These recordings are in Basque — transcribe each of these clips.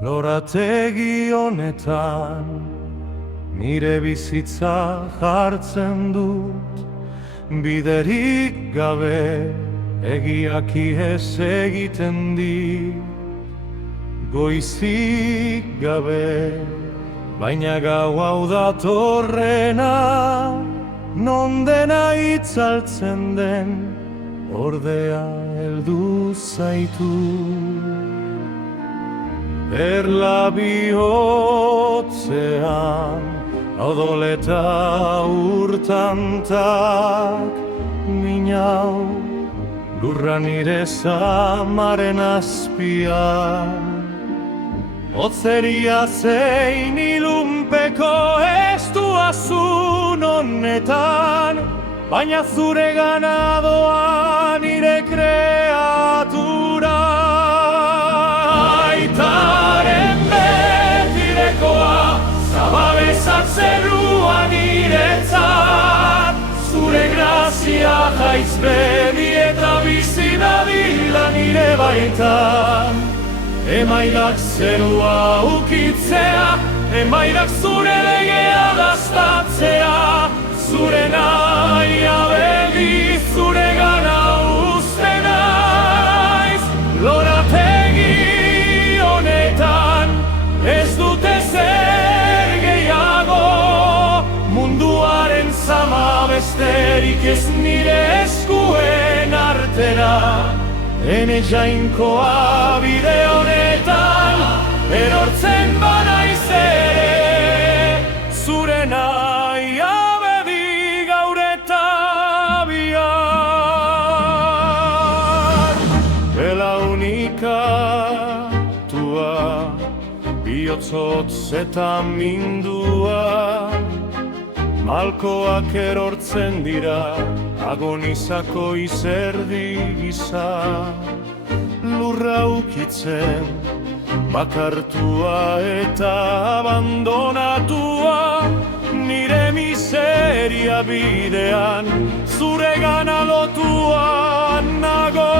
Lorategi honetan nire bizitza jartzen dut, biderik gabe egiak ihes egiten dit. Goizik gabe, baina gau hau datorrena, non dena itzaltzen den, ordea heldu zaitu. Erla bihotzean, odoleta urtantak, minau lurra nire samaren azpian. Otzeria zein ilunpeko ez duazun honetan, baina zure ganadoa nire kreatura. Aitaren betirekoa, zabalezak zerua niretzat, zure grazia jaiz bedi eta bizi dadila nire baitan. Emaidak zerua ukitzea, emaidak zure legea daztatzea, zure nahia begi zure gana uste naiz. Lorategi honetan ez dute zer gehiago, munduaren zama besterik ez nire eskuen artera. Ene jainkoa bide honetan, erortzen banaiz ere, zure nahia bedi gaur eta bihar. Belaunika tua, bihotzotz eta mindua, malkoak erortzen dira, agonizako izerdi gisa. Lurra ukitzen, bakartua eta abandonatua, nire miseria bidean, zure gana lotua nago.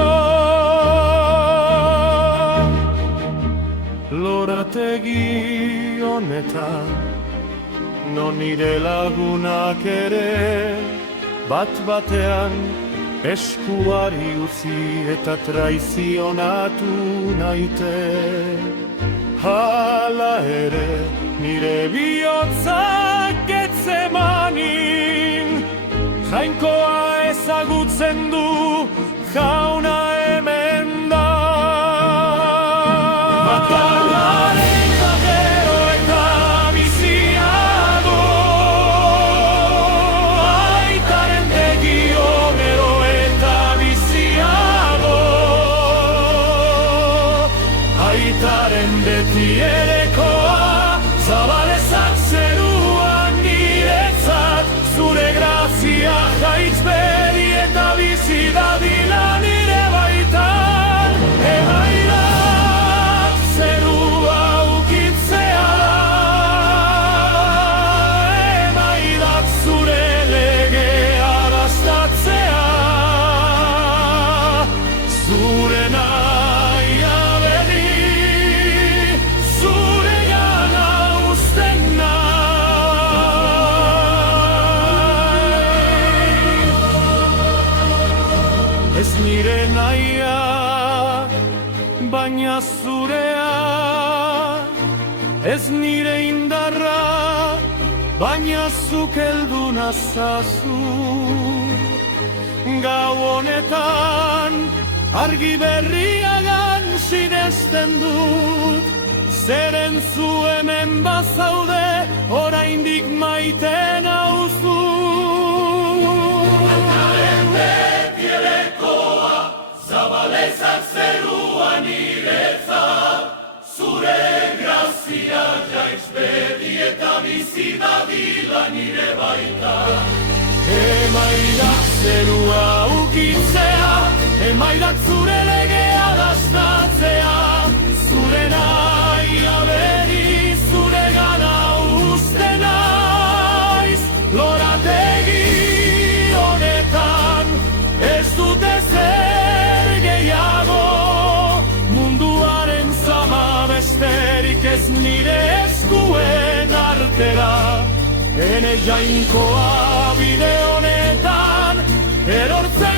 Lorategi honetan, non nire lagunak ere, bat-batean eskuari utzi eta traizionatu naite. Hala ere nire bihotzak etzemanin, jainkoa ezagutzen du jauna hemen da. Aitaren beti erekoa, zabalezak zeruan niretzat, zure grazia jaitz beri eta bizi dadila nire baitan. Emaidak zerua ukitzea, emaidak zure legea daztatzea, zure nahia bedi zure gana usten nahi. Ez nire nahia, baina zurea, ez nire indarra, baina zuk heldu nazazu. Gau honetan argi berriagan sinesten dut, zeren zu hemen bazaude, oraindik maite nauzu. Aitaren beti erekoa, zabalezak zerua niretzat, zure grazia jaitz bedi eta bizi dadila nire baitan. Emaidak zerua ukitzea, emaidak zure legea daztatzea, zure nahia bedi zure gana uste naiz. Lorategi honetan ez dute zer gehiago, munduaren zama besterik ez nire eskuen artera, ene jainkoa bide honetan, erortzen